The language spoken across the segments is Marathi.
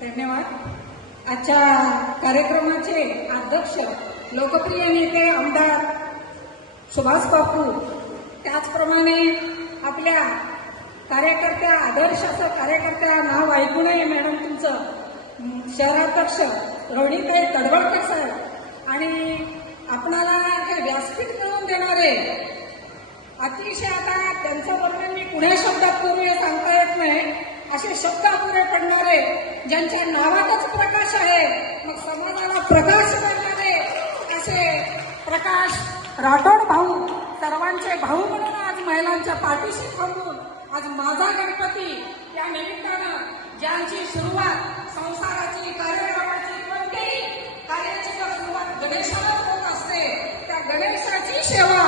धन्यवाद. आजच्या कार्यक्रमाचे अध्यक्ष लोकप्रिय नेते आमदार सुभाष बापू त्याचप्रमाणे आपल्या कार्यकर्त्या आदर्शाचं कार्यकर्त्या नाव ऐकू नये मॅडम तुमचं. शहराध्यक्ष रोहिणीताई तडवळकर साहेब आणि आपणाला हे व्यासपीठ मिळवून देणारे अतिशय आता त्यांच्याबरोबर मी कुण्या शब्दात करू हे सांगता येत नाही. असे शब्द अपुरे पडणारे ज्यांच्या नावातच प्रकाश आहे मग समाजाला प्रकाश करणारे असे प्रकाश राठोड भाऊ सर्वांचे भाऊ म्हणून आज महिलांच्या पाठीशी थांबून आज माझा गणपती या निमित्तानं ज्यांची सुरुवात संसाराची कार्यक्रमाची कोणत्याही कार्याची जर सुरुवात गणेशाला होत असते त्या गणेशाची सेवा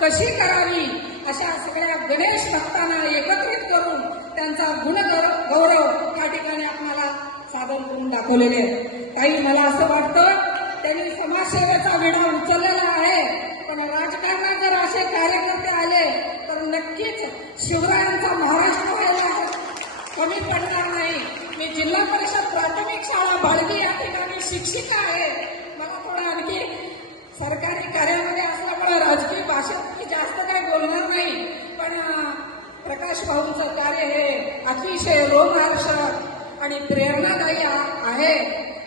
कशी करावी? अशा सगळ्या गणेश भक्तांना एकत्रित करून त्यांचा गुणगौरव गौरव या ठिकाणी आपल्याला सादर करून दाखवलेले आहे काही मला असं वाटतं त्यांनी समाजसेवेचा विडा उचललेला आहे. पण राजकारणात जर असे कार्यकर्ते आले तर नक्कीच शिवरायांचा महाराष्ट्र व्हायला कमी पडणार नाही. मी जिल्हा परिषद प्राथमिक शाळा बाळगी या ठिकाणी शिक्षिका आहे. मला थोडं आणखी सरकारी कार्यामध्ये असल्यामुळे राजकीय भाषेत मी जास्त काही बोलणार नाही पण अं, प्रकाश भाऊंचं कार्य हे अतिशय रोमहर्षक आणि प्रेरणादायी आहे.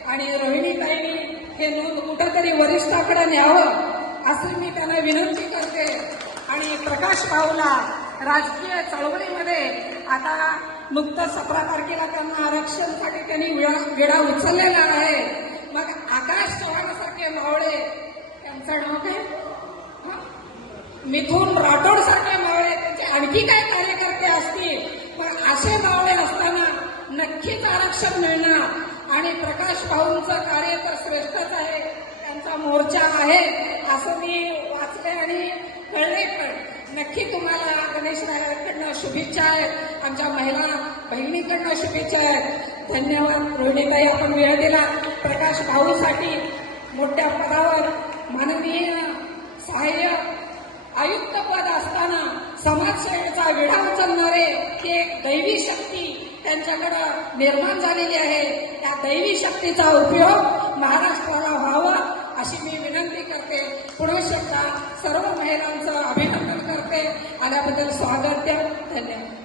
आणि रोहिणीताईंनी हे नोंद कुठंतरी वरिष्ठाकडे न्यावं असं मी त्यांना विनंती करते. आणि प्रकाश भाऊला राजकीय चळवळीमध्ये आता नुकतंच सतरा तारखेला त्यांना आरक्षणासाठी त्यांनी विडा उचललेला आहे. मग आकाश चव्हाणासारखे मावळे त्यांचं नाव काय? मिथून राठोड सारखे मावळे त्यांचे आणखी काय असे मावळे असताना नक्कीच आरक्षण मिळणार. आणि प्रकाश भाऊंचं कार्य तर श्रेष्ठच आहे. त्यांचा मोर्चा आहे असं मी वाचले आणि कळले पण. नक्की तुम्हाला गणेश नायकांकडनं शुभेच्छा आहेत. आमच्या महिला बहिणीकडनं शुभेच्छा आहेत. धन्यवाद. रोहिणीताई आपण वेळ दिला. प्रकाश भाऊसाठी मोठ्या पदावर माननीय सहाय्य आयुक्त पद असताना समाजसेवेचा विडा उचलणारे ही दैवी शक्ती त्यांच्याकडं निर्माण झालेली आहे. त्या दैवी शक्तीचा उपयोग महाराष्ट्राला व्हावा अशी मी विनंती करते. पुनश्च एकदा सर्व महिलांचं अभिनंदन करते. आल्याबद्दल स्वागत द्या. धन्यवाद.